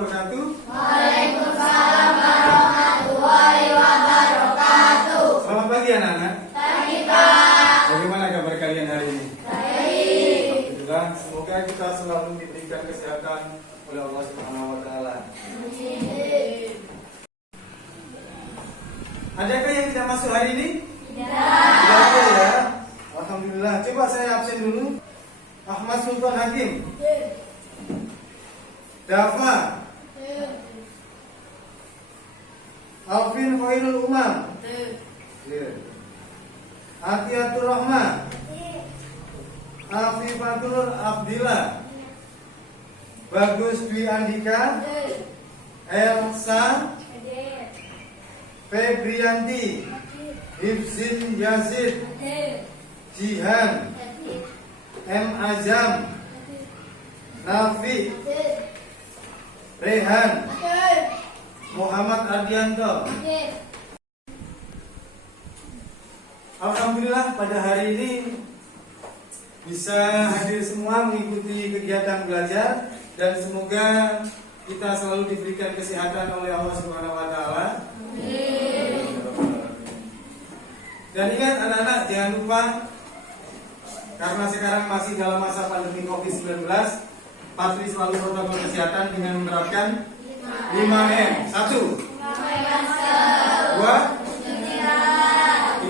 wabarakatuh. Waalaikumsalam warahmatullahi wabarakatuh. Selamat pagi anak-anak. Pagi Pak. Bagaimana kabar kalian hari ini? Baik. Alhamdulillah, semoga kita selalu diberikan kesehatan oleh Allah Subhanahu wa taala. Adakah yang tidak masuk hari ini? Tidak. Tidak ada ya. Alhamdulillah. Coba saya absen dulu. Ahmad Sultan Hakim. Dafa. Alvin Khairul Umam. Atiatur Rahma. Afifatul Abdillah. Bagus Dwi Andika. Elsa. Febrianti. Hifzin Yazid. Jihan. M. Azam. Nafi. Rehan. Muhammad Ardianto. Alhamdulillah pada hari ini bisa hadir semua mengikuti kegiatan belajar dan semoga kita selalu diberikan kesehatan oleh Allah Subhanahu wa taala. Dan ingat anak-anak, jangan lupa karena sekarang masih dalam masa pandemi Covid-19, patuhi selalu protokol kesehatan dengan menerapkan 5M. 1, 2,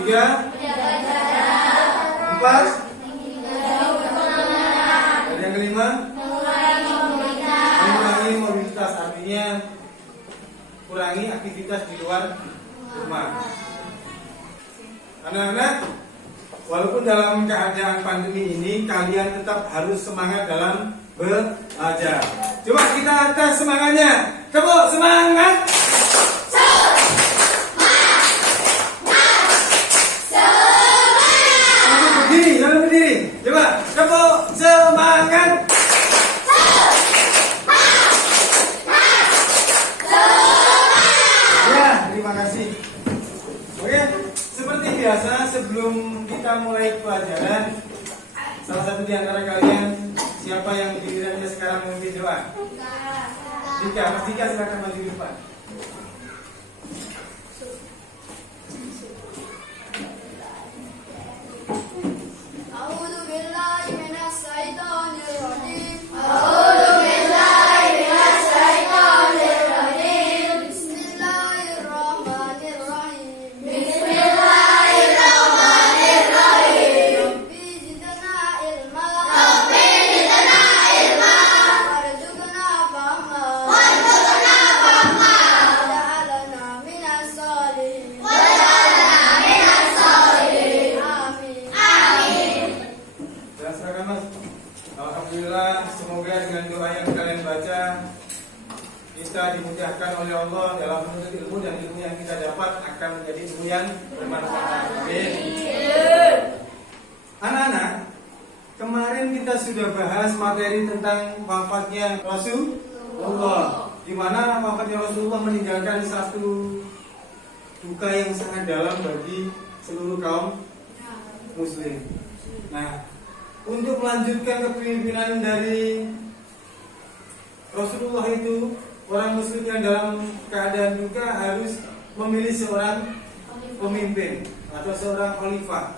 3, 4, dan yang kelima, mengurangi mobilitas, artinya kurangi aktivitas di luar rumah. Anak-anak, walaupun dalam keadaan pandemi ini, kalian tetap harus semangat dalam belajar. Coba kita tes semangatnya. Tepuk semangat. Jangan berdiri. Coba tepuk semangat. Ya, terima kasih. Oke, seperti biasa sebelum kita mulai pelajaran, salah satu di antara kalian siapa yang gilirannya sekarang memimpin doa? Dika, Mas Dika silakan maju di depan. A'udzu billahi minasyaitonir rajim. Alhamdulillah, semoga dengan doa yang kalian baca kita dimudahkan oleh Allah dalam menuntut ilmu dan ilmu yang kita dapat akan menjadi ilmu yang bermanfaat. Amin. Anak-anak, kemarin kita sudah bahas materi tentang wafatnya Rasulullah, di mana wafatnya Rasulullah meninggalkan satu duka yang sangat dalam bagi seluruh kaum muslim. Nah, untuk melanjutkan kepemimpinan dari Rasulullah itu, orang muslim yang dalam keadaan duka harus memilih seorang pemimpin atau seorang khalifah.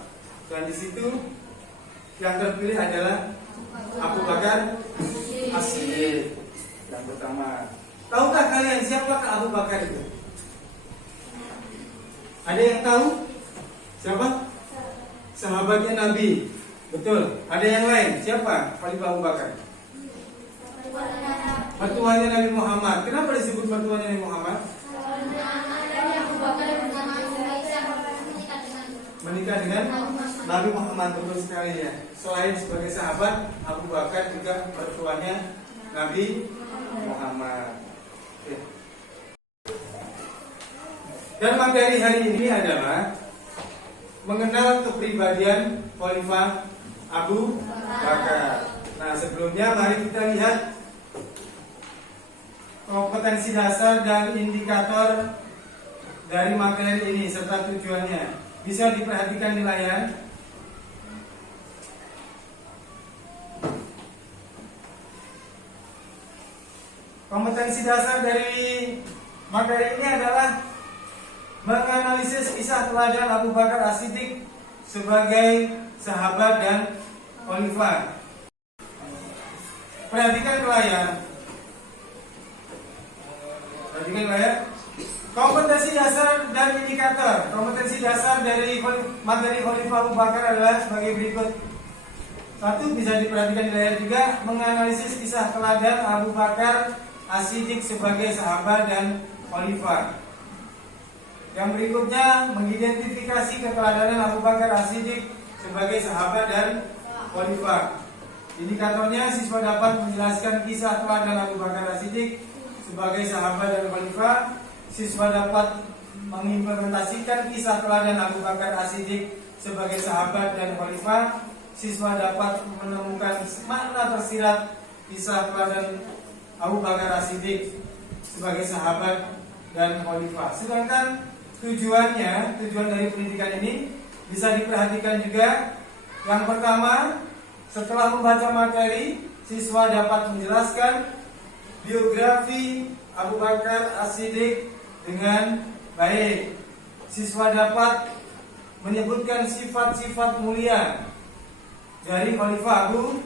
Dan di situ yang terpilih adalah Abu Bakar As-Siddiq yang pertama. Tahukah kalian siapakah Abu Bakar itu? Ada yang tahu? Siapa? Sahabatnya Nabi. Betul. Ada yang lain? Siapa? Khalifah Abu Bakar. Mertuanya Nabi Muhammad. Kenapa disebut mertuanya Nabi Muhammad? Menikah dengan Nabi Muhammad, betul sekali ya. Selain sebagai sahabat, Abu Bakar juga mertuanya Nabi Muhammad. Oke. Dan materi hari ini adalah mengenal kepribadian Khalifah Abu Bakar. Nah, sebelumnya mari kita lihat kompetensi dasar dan indikator dari materi ini serta tujuannya. Bisa diperhatikan di layar. Kompetensi kompetensi dasar dari materi ini adalah menganalisis kisah teladan Abu Bakar As-Siddiq sebagai sahabat dan khalifah. Perhatikan ke layar. Kompetensi dasar dan indikator. Kompetensi dasar dari materi Khalifah Abu Bakar adalah sebagai berikut. Satu, bisa diperhatikan di layar juga, menganalisis kisah teladan Abu Bakar As-Siddiq sebagai sahabat dan khalifah. Yang berikutnya, mengidentifikasi keteladanan Abu Bakar As-Siddiq sebagai sahabat dan khalifah. Indikatornya, siswa dapat menjelaskan kisah teladan Abu Bakar As-Siddiq sebagai sahabat dan khalifah. Siswa dapat mengimplementasikan kisah teladan Abu Bakar As-Siddiq sebagai sahabat dan khalifah. Siswa dapat menemukan makna tersirat kisah teladan Abu Bakar As-Siddiq sebagai sahabat dan khalifah. Sedangkan tujuan dari pendidikan ini bisa diperhatikan juga. Yang pertama, setelah membaca materi, siswa dapat menjelaskan biografi Abu Bakar As-Siddiq dengan baik. Siswa dapat menyebutkan sifat-sifat mulia dari Khalifah Abu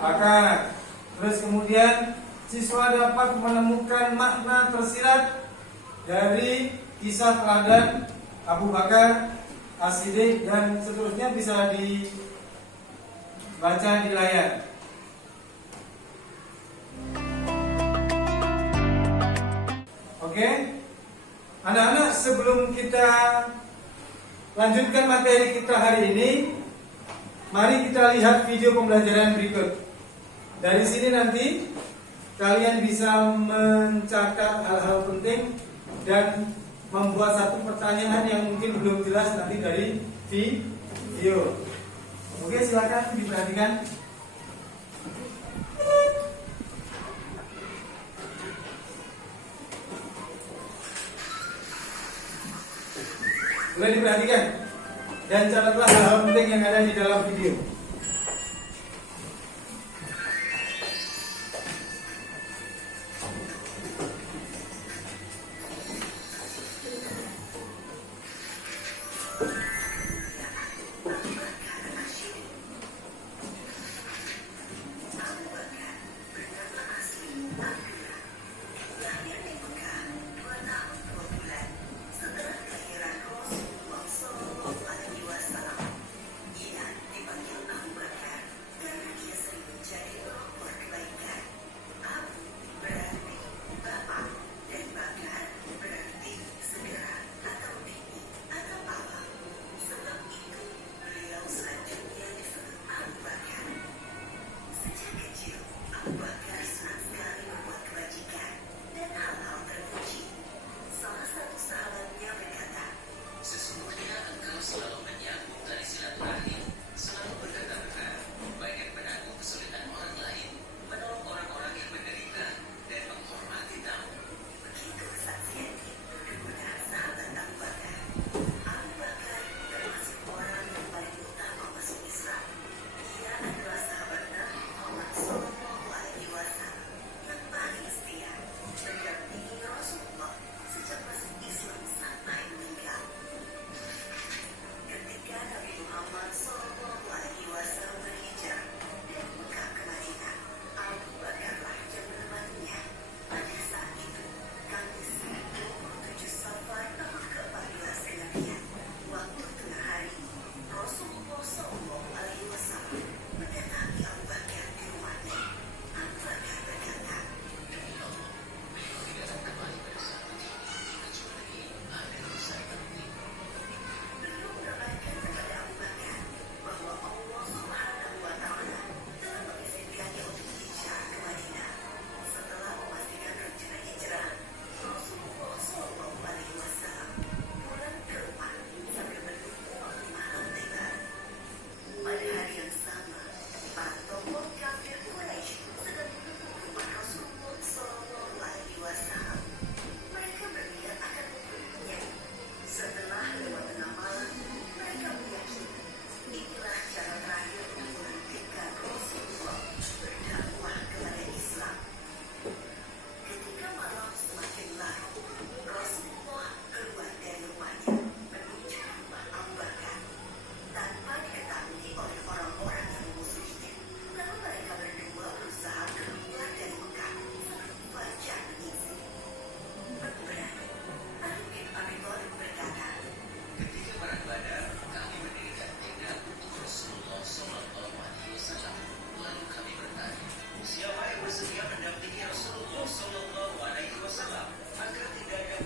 Bakar. Terus kemudian siswa dapat menemukan makna tersirat dari kisah teladan Abu Bakar As-Siddiq, dan seterusnya bisa dibaca di layar. Oke, anak-anak, sebelum kita lanjutkan materi kita hari ini, mari kita lihat video pembelajaran berikut. Dari sini nanti kalian bisa mencatat hal-hal penting dan membuat satu pertanyaan yang mungkin belum jelas nanti dari video. Oke, silakan diperhatikan. Boleh diperhatikan dan catatlah hal-hal penting yang ada di dalam video.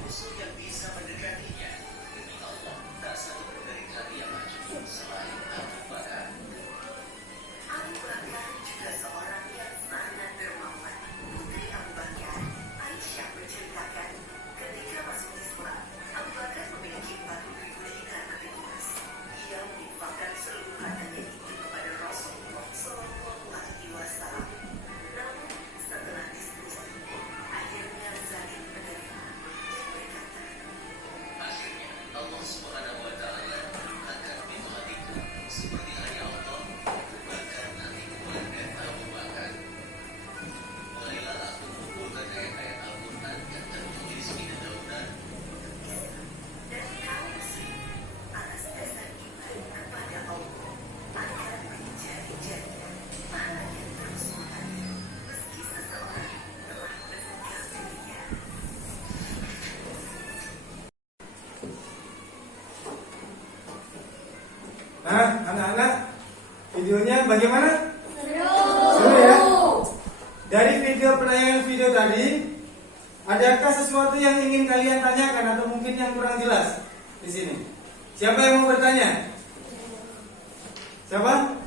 musuh yang bisa mendekatinya. Demi Allah, tak satu dari kalian maju selain Abu Bakar. Abu Bakar juga seorang yang sangat dermawan. Putri Abu Bakar, Aisyah menceritakan, ketika masuk Islam, Abu Bakar memiliki 40.000 dinar dari emas. Ia menginfakkan seluruh hartanya itu kepada Rasulullah SAW. Namun, setelah diskusi, akhirnya Zaid menerima dan berkata, Akhirnya, Allah Subhanahu wa Ta'ala akan mematiku seperti hanya Allah membakar nanti keluarga Abu Bakar. Mulailah aku mengumpulkan ayat-ayat Al-Quran yang tertulis di dedaunan. dan kaum muslim atas dasar iman kepada Allah akan menjadi-jadinya pahala yang terus mengalir meski seseorang telah meninggal dunia. Nah, anak-anak, videonya bagaimana? Seru. Seru ya? Dari penayangan video tadi, adakah sesuatu yang ingin kalian tanyakan atau mungkin yang kurang jelas di sini? Siapa yang mau bertanya? Siapa?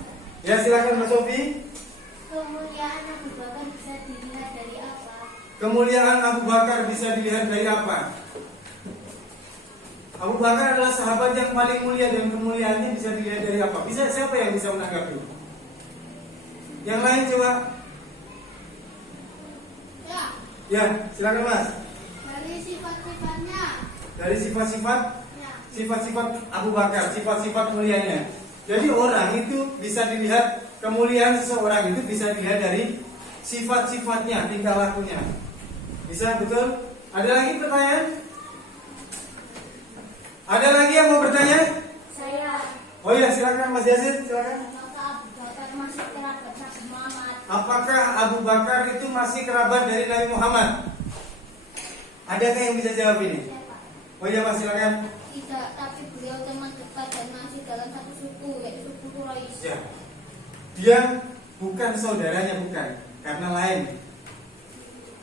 Ya, silakan Mas Sofi. Kemuliaan Abu Bakar bisa dilihat dari apa? Kemuliaan Abu Bakar bisa dilihat dari apa? Abu Bakar adalah sahabat yang paling mulia dan kemuliaannya bisa dilihat dari apa? Bisa, siapa yang bisa menanggapi? Yang lain coba. Ya, Ya, silakan Mas. dari sifat-sifatnya. Dari sifat-sifat Ya. sifat-sifat Abu Bakar, sifat-sifat mulianya. Jadi orang itu bisa dilihat, kemuliaan seseorang itu bisa dilihat dari sifat-sifatnya, tingkah lakunya. Bisa, betul? Ada lagi pertanyaan? Ada lagi yang mau bertanya? Saya. Oh iya, silakan Mas Yazid, silakan. Apakah Abu Bakar masih kerabat Nabi Muhammad? Apakah Abu Bakar itu masih kerabat dari Nabi Muhammad? Adakah yang bisa jawab ini? Siapa? Oh iya Mas, silakan. Tidak, tapi beliau teman dekat dan masih dalam satu suku, yaitu suku Quraisy. Ya. Dia bukan saudaranya, bukan. Karena lain.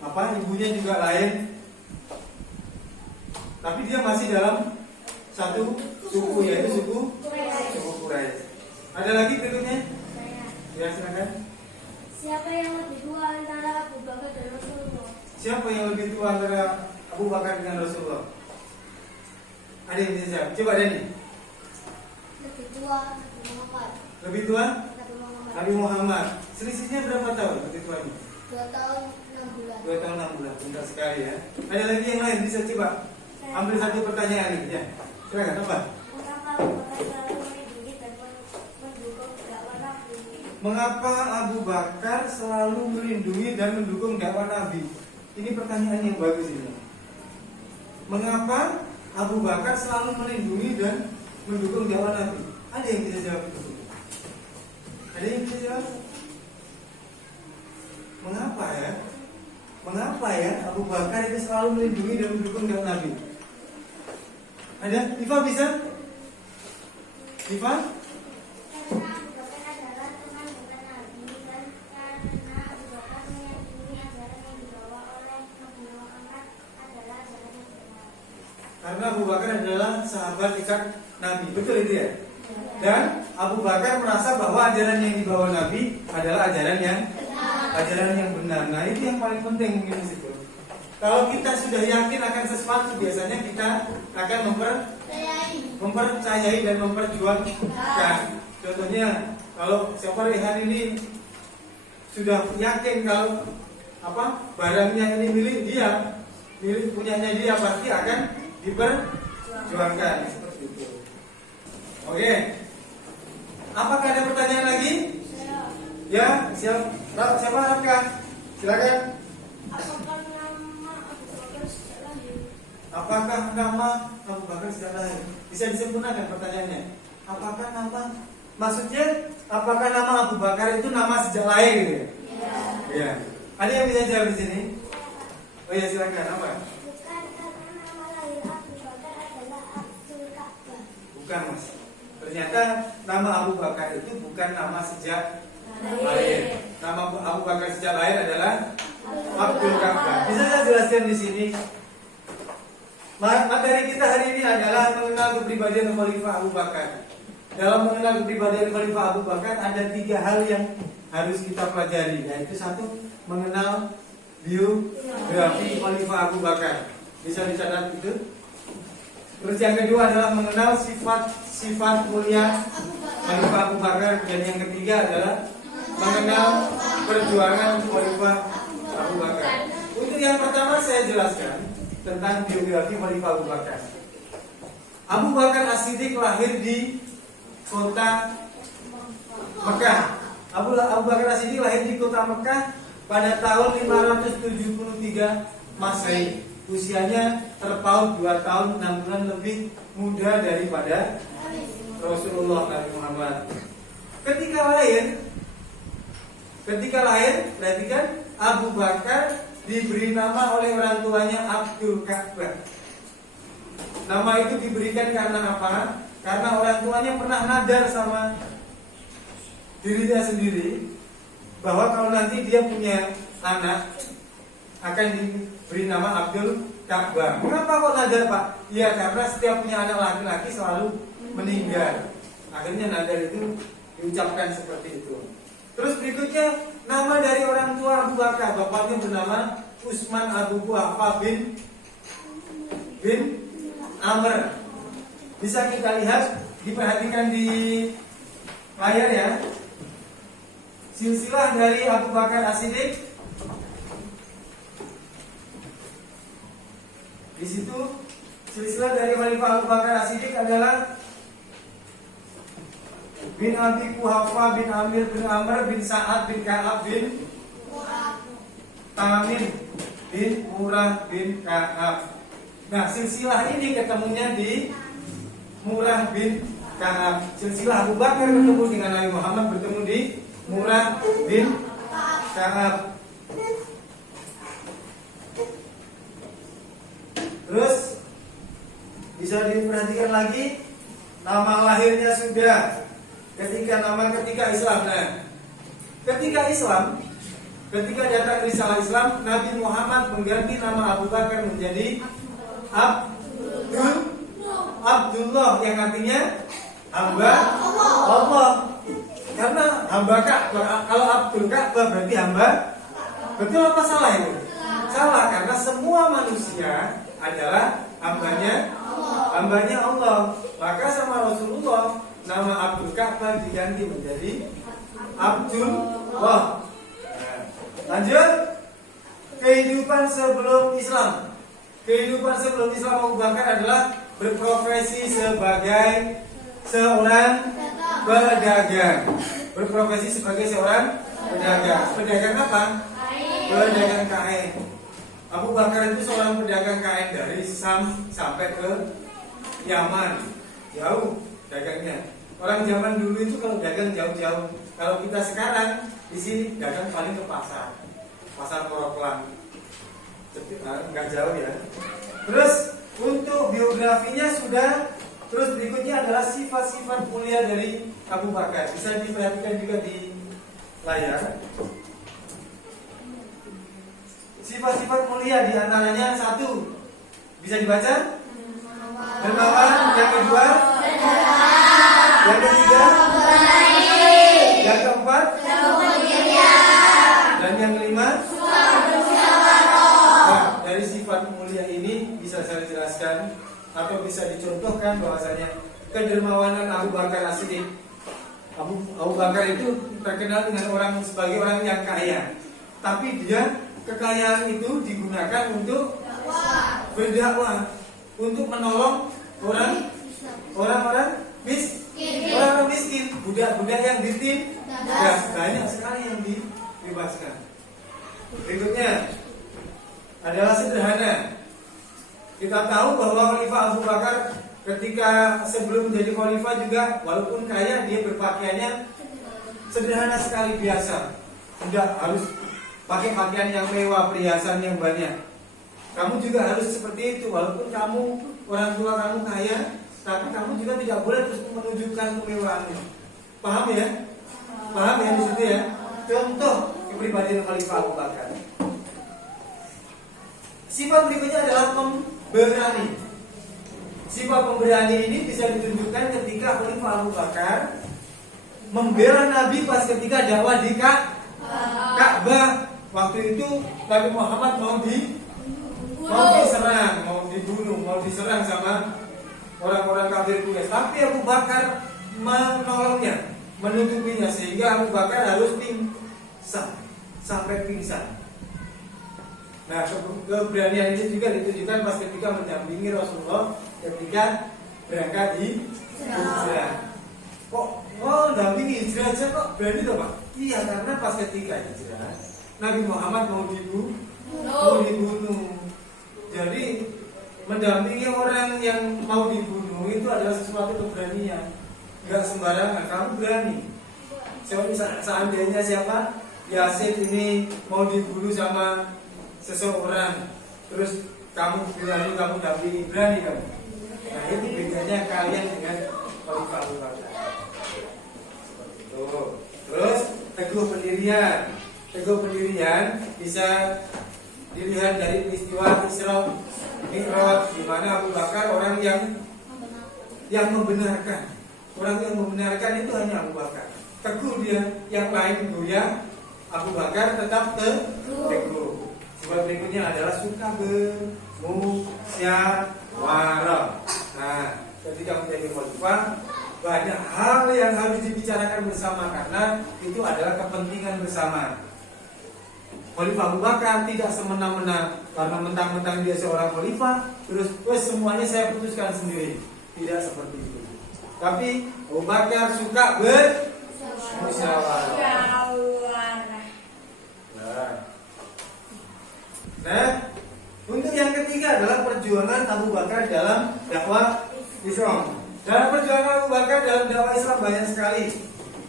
Apa? Ibunya juga lain. Tapi dia masih dalam satu suku, yaitu suku Quraisy. Ada lagi berikutnya? Saya. Ya, silakan. Siapa yang lebih tua antara Abu Bakar dan Rasulullah? Siapa yang lebih tua antara Abu Bakar dengan Rasulullah? Ada yang bisa jawab? Coba Dani. Lebih tua Nabi Muhammad. Lebih tua? Nabi Muhammad. Nabi Muhammad. Selisihnya berapa tahun lebih tuanya? 2 tahun 6 bulan. 2 tahun 6 bulan. Bentar sekali ya. Ada lagi yang lain bisa coba? Ambil satu pertanyaan ini ya. Silakan apa? Mengapa Abu Bakar selalu melindungi dan mendukung dakwah Nabi? Mengapa Abu Bakar selalu melindungi dan mendukung dakwah Nabi? Ini pertanyaan yang bagus ini. Mengapa Abu Bakar selalu melindungi dan mendukung dakwah Nabi? Ada yang bisa jawab itu? Ada yang bisa jawab? Mengapa ya? Mengapa ya Abu Bakar itu selalu melindungi dan mendukung dakwah Nabi? Ada? Iva bisa? Iva? Karena Abu Bakar adalah teman dekat Nabi dan karena Abu Bakar meyakini ajaran yang dibawa oleh Nabi Muhammad adalah ajaran yang benar. Karena Abu Bakar adalah sahabat dekat Nabi, betul itu ya? Dan Abu Bakar merasa bahwa ajaran yang dibawa Nabi adalah ajaran yang benar. Nah itu yang paling penting mungkin di situ. Kalau kita sudah yakin akan sesuatu, biasanya kita akan mempercayai dan memperjuangkan. Contohnya, kalau siapa Rehan ini sudah yakin kalau barangnya ini milik dia, milik punyanya dia, pasti akan diperjuangkan seperti itu. Oke. Apakah ada pertanyaan lagi? Ya, siapa Rafka? Silakan. Apakah nama Abu Bakar sejak lahir? Apakah nama Abu Bakar sejak lahir? Bisa disempurnakan pertanyaannya. Maksudnya apakah nama Abu Bakar itu nama sejak lahir gitu ya? Iya. Ada yang bisa jawab di sini? Oh ya, silakan. Apa? Bukan, karena nama lahir Abu Bakar adalah Abdul Ka'bah. Bukan, Mas. Ternyata nama Abu Bakar itu bukan nama sejak lahir. Nama Abu Bakar sejak lahir adalah Abdul Ka'bah. Bisa saya jelaskan di sini? Materi kita hari ini adalah mengenal kepribadian Khalifah Abu Bakar. Dalam mengenal kepribadian Khalifah Abu Bakar ada 3 hal yang harus kita pelajari, yaitu 1, mengenal biografi Khalifah Abu Bakar. Bisa dicatat itu. Terus yang kedua adalah mengenal sifat mulia Khalifah Abu Bakar, dan yang ketiga adalah mengenal perjuangan Khalifah Abu Bakar. Untuk yang pertama saya jelaskan tentang biografi Khalifah Abu Bakar. Abu Bakar As-Siddiq lahir di kota Mekah. Abu Bakar As-Siddiq lahir di kota Mekah pada tahun 573 Masehi. Usianya terpaut 2 tahun 6 bulan lebih muda daripada Rasulullah Nabi Muhammad. Ketika lahir, perhatikan, Abu Bakar diberi nama oleh orang tuanya Abdul Ka'bah. Nama itu diberikan karena apa? Karena orang tuanya pernah nadar sama dirinya sendiri bahwa kalau nanti dia punya anak akan diberi nama Abdul Ka'bah. Kenapa kok nadar, Pak? Ya karena setiap punya anak laki-laki selalu meninggal. Akhirnya nadar itu diucapkan seperti itu. Terus berikutnya, nama dari orang tua Abu Bakar, bapaknya bernama Utsman Abu Quhafa bin Amr. Bisa kita lihat, diperhatikan di layar ya. Silsilah dari Abu Bakar As-Siddiq. Di situ silsilah dari Khalifah Abu Bakar As-Siddiq adalah bin Abi Quhafa bin Amir bin Amr bin Sa'ad bin Ka'ab bin Tamim bin Murrah bin Ka'ab. Nah, silsilah ini ketemunya di Murrah bin Ka'ab. Silsilah Abu Bakar bertemu dengan Nabi Muhammad bertemu di Murrah bin Ka'ab. Terus bisa diperhatikan lagi, nama lahirnya sudah. Ketika Islam, ketika datang risalah Islam, Nabi Muhammad mengganti nama Abu Bakar menjadi Abdullah, yang artinya hamba Allah. Karena hamba Ka'bah, kalau Abdul Ka'bah berarti hamba. Betul apa salah itu? Salah, karena semua manusia adalah hambanya Allah. Maka sama Rasulullah, nama Abdul Ka'bah diganti menjadi Abdullah. Lanjut, kehidupan sebelum Islam. Kehidupan sebelum Islam Abu Bakar adalah berprofesi sebagai seorang pedagang. Berprofesi sebagai seorang pedagang. Pedagang apa? Pedagang kain. Abu Bakar itu seorang pedagang kain dari Sam sampai ke Yaman. Jauh dagangnya. Orang zaman dulu itu kalau dagang jauh-jauh. Kalau kita sekarang di sini dagang paling ke pasar Koroklan. Nggak jauh ya. Terus untuk biografinya sudah. Terus berikutnya adalah sifat-sifat mulia dari Abu Bakar. Bisa diperhatikan juga di layar. Sifat-sifat mulia diantaranya 1, bisa dibaca? Dermawan. Yang kedua, yang ketiga, yang keempat, dan yang kelima. Nah, dari sifat mulia ini bisa saya jelaskan atau bisa dicontohkan bahwasanya kedermawanan Abu Bakar As-Siddiq. Abu Bakar itu terkenal dengan sebagai orang yang kaya, tapi dia kekayaan itu digunakan untuk berdakwah, untuk menolong orang-orang miskin, budak-budak yang ditindas, banyak sekali yang dibebaskan. Berikutnya adalah sederhana. Kita tahu bahwa Khalifah Abu Bakar ketika sebelum menjadi khalifah juga walaupun kaya, dia berpakaiannya sederhana sekali, biasa. Tidak harus pakai pakaian yang mewah, perhiasan yang banyak. Kamu juga harus seperti itu. Walaupun kamu, orang tua kamu kaya, tapi kamu juga tidak boleh terus menunjukkan kemewahanmu. Paham ya? Paham ya di situ ya? Contoh kepribadian Khalifah Abu Bakar. Sifat berikutnya adalah pemberani. Sifat pemberani ini bisa ditunjukkan ketika Khalifah Abu Bakar membela Nabi pas ketika dakwah di Ka'bah. Waktu itu Nabi Muhammad mau diserang, mau dibunuh, mau diserang sama orang-orang kafir Quraisy. Tapi Abu Bakar menolongnya, menutupinya, sehingga Abu Bakar harus pingsan, sampai pingsan. Nah, keberanian ini juga ditunjukkan pas ketika mendampingi Rasulullah ketika berangkat hijrah. Kok dampingi hijrah aja kok berani toh Pak? Iya, karena pas ketika hijrah Nabi Muhammad mau dibunuh. Jadi mendampingi orang yang mau dibunuh itu adalah sesuatu keberanian. Enggak sembarangan, kamu berani. Seandainya siapa? Yasin ini mau dibunuh sama seseorang, terus kamu berani, kamu dampingi, berani kamu. Nah, ini bedanya kalian dengan Khalifah Abu Bakar. Seperti itu. Terus teguh pendirian bisa dilihat dari peristiwa Isra Mi'raj, di mana Abu Bakar orang yang membenarkan. Orang yang membenarkan itu hanya Abu Bakar. Teguh dia, yang lain goyah, Abu Bakar tetap teguh. Sifat berikutnya adalah suka bermusyawarah. Nah, ketika menjadi khalifah, banyak hal yang harus dibicarakan bersama karena itu adalah kepentingan bersama. Khalifah Abu Bakar tidak semena-mena karena mentang-mentang dia seorang khalifah terus semuanya saya putuskan sendiri. Tidak seperti itu. Tapi Abu Bakar suka bermusyawarah. Nah, untuk yang ketiga adalah perjuangan Abu Bakar dalam dakwah Islam. Dalam perjuangan Abu Bakar dalam dakwah Islam banyak sekali.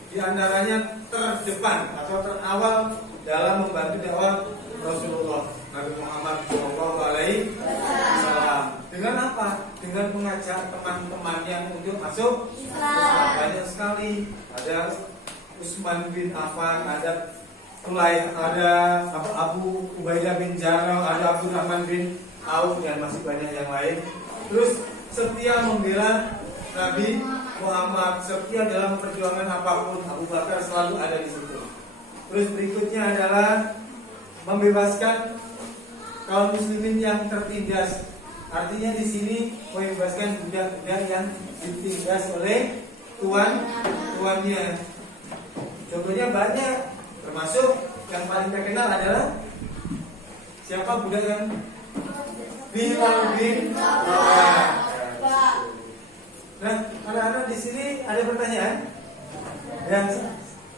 Di antaranya terdepan atau terawal dalam membantu dakwah Rasulullah Nabi Muhammad SAW. Dengan apa? Dengan mengajak teman-teman yang untuk masuk Islam. Banyak sekali. Ada Utsman bin Affan, ada Abu Ubaidah bin Jarrah, ada Abdurrahman bin Auf, dan masih banyak yang lain. Terus setia membela Nabi Muhammad, setia dalam perjuangan apapun, Abu Bakar selalu ada di situ. Terus berikutnya adalah membebaskan kaum muslimin yang tertindas. Artinya di sini membebaskan budak-budak yang ditindas oleh tuannya. Contohnya banyak, termasuk yang paling terkenal adalah siapa budak yang Bilal bin Rabah. Nah, anak-anak di sini ada pertanyaan? Yang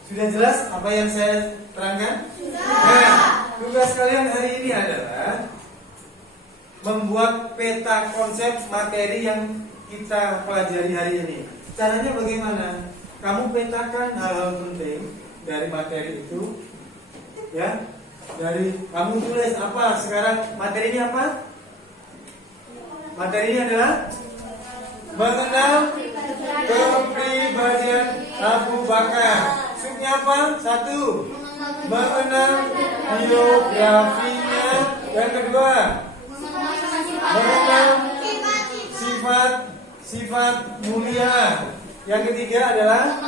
sudah jelas apa yang saya terangkan? Nah, tugas kalian hari ini adalah membuat peta konsep materi yang kita pelajari hari ini. Caranya bagaimana? Kamu petakan hal-hal penting dari materi itu, ya. Dari kamu tulis apa sekarang? Materinya apa? Materinya adalah mengenal kepribadian Abu Bakar. Subnya apa? 1. Mengenal biografinya. Yang kedua, mengenal sifat mulia. Yang ketiga adalah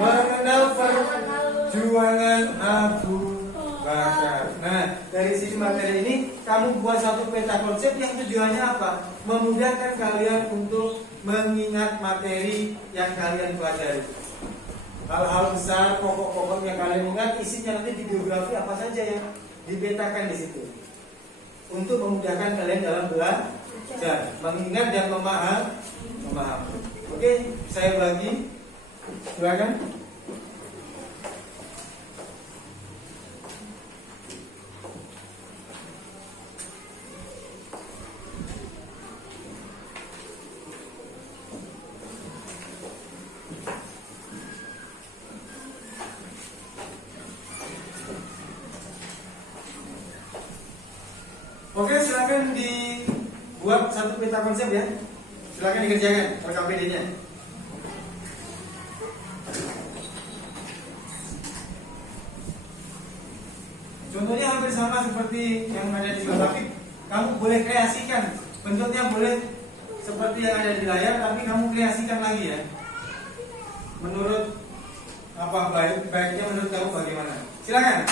mengenal perjuangan Abu Bakar. Nah, dari sisi materi ini kamu buat satu peta konsep yang tujuannya apa? Memudahkan kalian untuk mengingat materi yang kalian pelajari. Hal-hal besar, pokok-pokok yang kalian ingat, isinya nanti di biografi apa saja yang dipetakan di situ. Untuk memudahkan kalian dalam belajar, mengingat dan memahami. Oke, saya bagi. Silakan. Oke, silakan dibuat satu peta konsep ya. Silakan dikerjakan rekam PD-nya. Contohnya hampir sama seperti yang ada di grafik. Kamu boleh kreasikan, bentuknya boleh seperti yang ada di layar, tapi kamu kreasikan lagi ya. Menurut apa baiknya menurut kamu bagaimana? Silakan.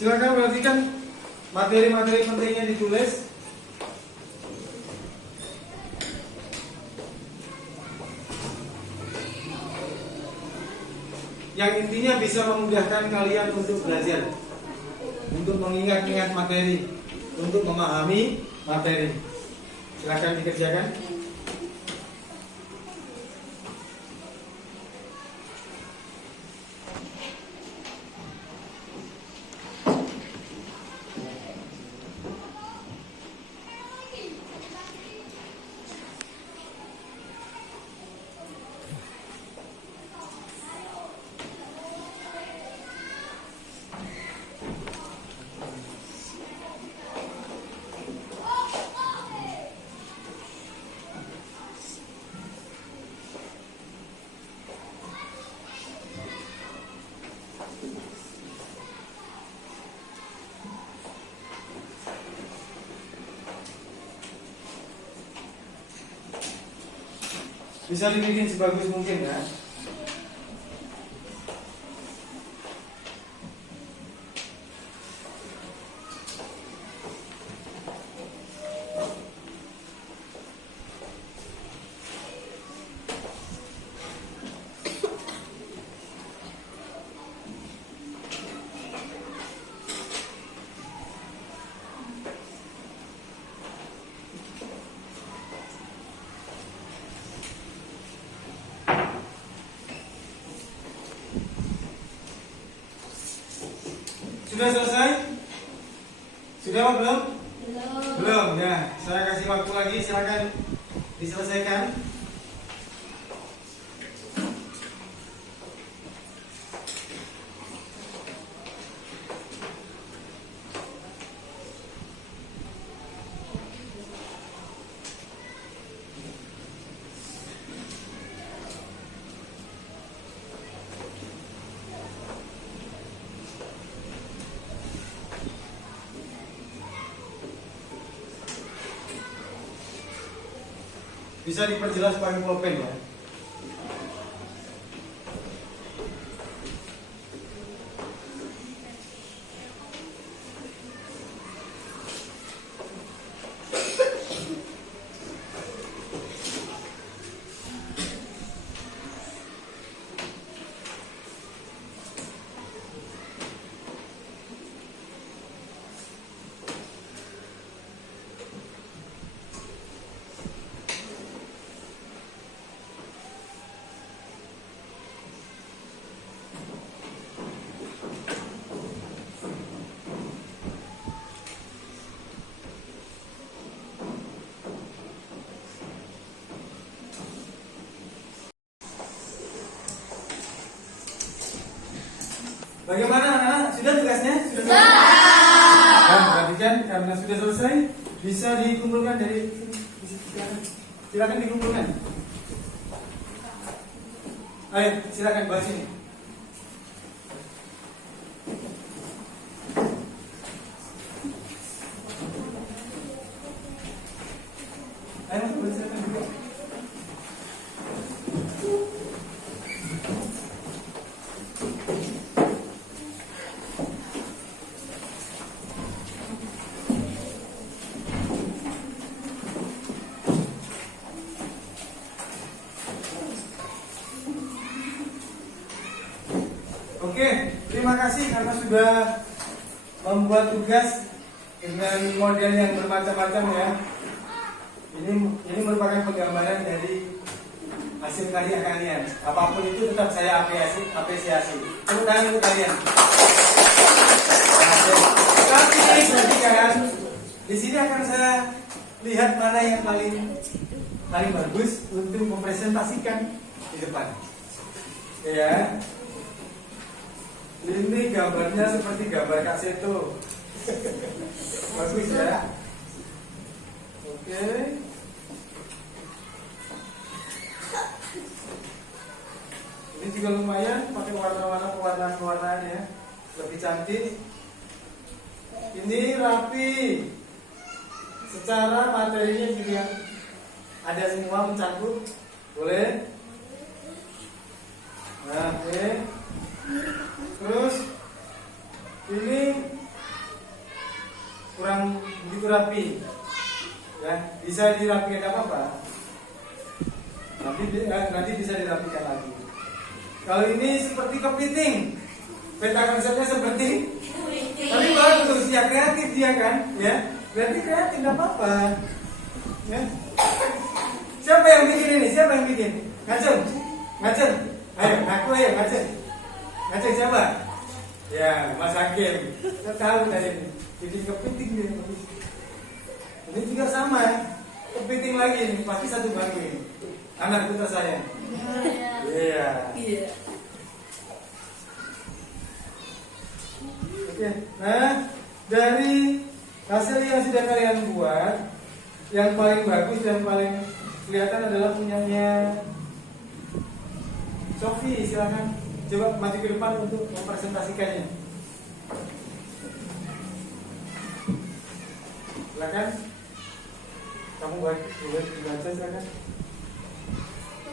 Silakan perhatikan materi-materi pentingnya ditulis. Yang intinya bisa memudahkan kalian untuk belajar, untuk mengingat-ingat materi, untuk memahami materi. Silakan dikerjakan. Bisa dibikin sebagus mungkin ya. Sudah selesai? Sudah apa belum? Belum ya. Saya kasih waktu lagi, silakan diselesaikan. Bisa diperjelas pakai pulpen ya. Bagaimana anak-anak? Sudah tugasnya? Sudah. Dan perhatikan, karena sudah selesai, bisa dikumpulkan dari silakan dikumpulkan. Ayo, silakan bahas ini. Ayo, silakan juga. Oke, terima kasih karena sudah membuat tugas dengan model yang bermacam-macam ya. Ini merupakan penggambaran dari hasil karya kalian. Apapun itu tetap saya apresiasi. Tepuk tangan untuk kalian. Tapi perhatikan, di sini akan saya lihat mana yang paling bagus untuk mempresentasikan di depan. Ya. Ini gambarnya seperti gambar kaseto. Bagus ya. Oke. juga lumayan, pakai warna-warna pewarnaan ya, lebih cantik. Ini rapi, secara materinya juga ada semua mencakup, boleh. Nah, oke. Terus ini kurang begitu rapi, ya bisa dirapikan apa-apa. Nanti bisa dirapikan lagi. Kalau ini seperti kepiting, peta konsepnya seperti, tapi bagus ya, kreatif dia kan, ya berarti kreatif nggak apa-apa. Ya. Siapa yang bikin ini? Siapa yang bikin? Ngaceng, ayo ngaceng siapa? Ya Mas Hakim, kita tahu dari ini, bikin kepiting dia. Ini juga sama, kepiting lagi nih, pasti satu bangku ini. Anak putra saya. Iya. Oke. Nah, dari hasil yang sudah kalian buat, yang paling bagus dan paling kelihatan adalah punyanya Sofi. Silakan coba maju ke depan untuk mempresentasikannya. Silakan. Kamu boleh dibaca, silakan.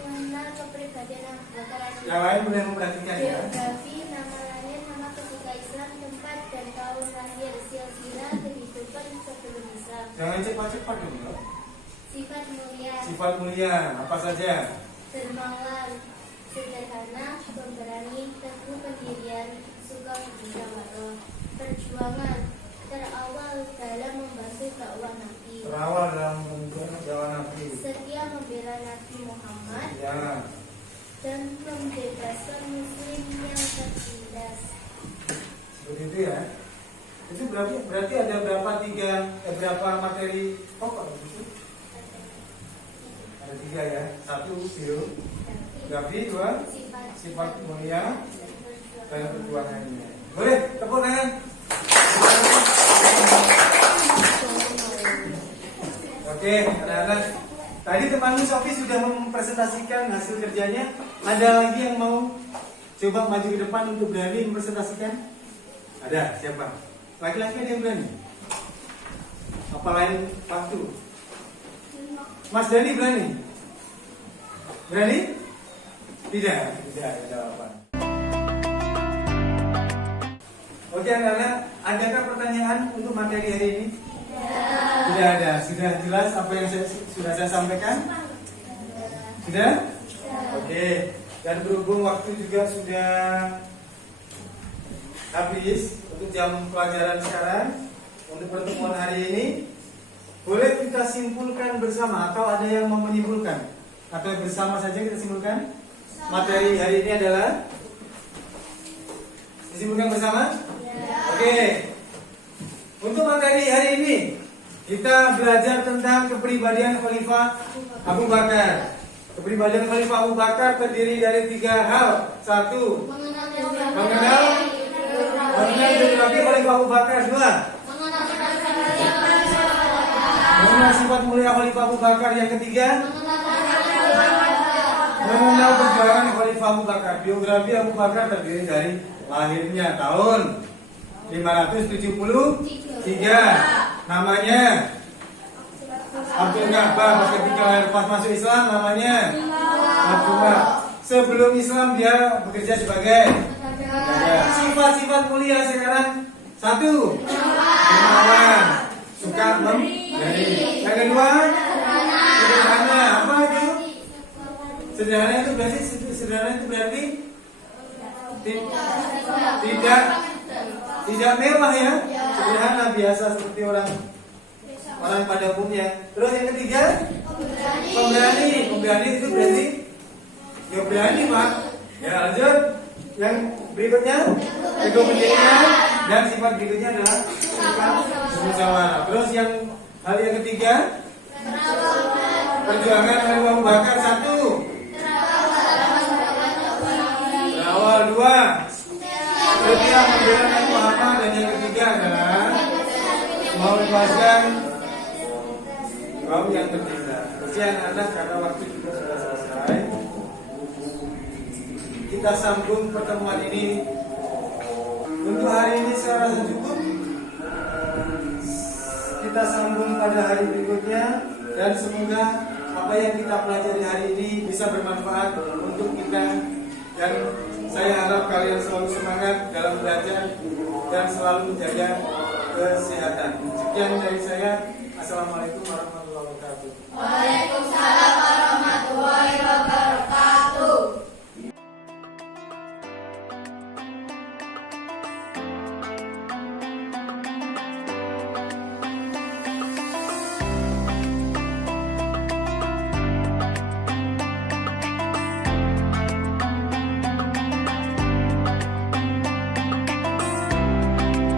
Mengenal kepribadian Abu Bakar. Yang lain boleh memperhatikan ya. Biografi, nama lahir, nama ketika Islam, tempat dan tahun lahir, silsilah kehidupan sebelum Islam. Jangan cepat-cepat dong. Sifat mulia, Sifat mulia apa saja? dermawan, sederhana, pemberani, teguh pendirian, suka bermusyawarah, perjuangan, terawal dalam membantu dakwah Nabi, Terawal dalam bentuk dakwah Nabi. setia membela Nabi Muhammad, Ya. dan membebaskan Muslim yang tertindas. Begitu ya. Itu berarti ada berapa materi pokok itu? Ada 3 ya. 1 biografi, 2 sifat mulia, dan perjuangannya. Boleh tepuk tangan. Oke, anak-anak. Tadi temanmu Sofi sudah mempresentasikan hasil kerjanya. Ada lagi yang mau coba maju ke depan untuk berani mempresentasikan? Ada, siapa? Laki-laki ada yang berani? Apa lain waktu? Mas Dani berani? Berani? Tidak ada jawaban. Oke anak-anak, adakah pertanyaan untuk materi hari ini? Tidak ada. Sudah jelas apa yang sudah saya sampaikan? Sudah? Oke. Dan berhubung waktu juga sudah habis untuk jam pelajaran sekarang, untuk pertemuan hari ini, boleh kita simpulkan bersama atau ada yang mau menyimpulkan? Atau bersama saja kita simpulkan? Materi hari ini adalah disimpulkan bersama? Oke. Untuk materi hari ini kita belajar tentang kepribadian Khalifah Abu Bakar. Kepribadian Khalifah Abu Bakar terdiri dari 3 hal. 1. Mengenal biografi Khalifah Abu Bakar. 2. Mengenal sifat mulia Khalifah Abu Bakar. Yang ketiga, mengenal perjuangan Khalifah Abu Bakar. Biografi Abu Bakar terdiri dari lahirnya tahun 573. Namanya Abdul Ka'bah. Ketika pas masuk Islam namanya Abdullah. Sebelum Islam dia bekerja sebagai sifat-sifat mulia sekarang. 1. Dermawan, suka memberi. Yang kedua, sederhana. Apa itu? Sederhana itu berarti tidak mewah ya, sederhana biasa seperti orang pada umumnya. Terus yang ketiga, pemberani itu berarti ya berani Pak. Ya lanjut, yang berikutnya ego pendirian, dan sifat berikutnya adalah sifat bermusyawarah. Terus yang hal yang ketiga, perjuangan Abu Bakar. 1. Terawal. 2. Setia membela Nabi Muhammad. Dan yang ketiga adalah membebaskan kaum yang tertindas. Ujian anak karena waktu juga sudah selesai. kita sambung pertemuan ini. Untuk hari ini saya rasa cukup. Kita sambung pada hari berikutnya dan semoga apa yang kita pelajari hari ini bisa bermanfaat untuk kita, dan saya harap kalian selalu semangat dalam belajar dan selalu menjaga kesehatan. Sekian dari saya. Assalamualaikum warahmatullahi wabarakatuh.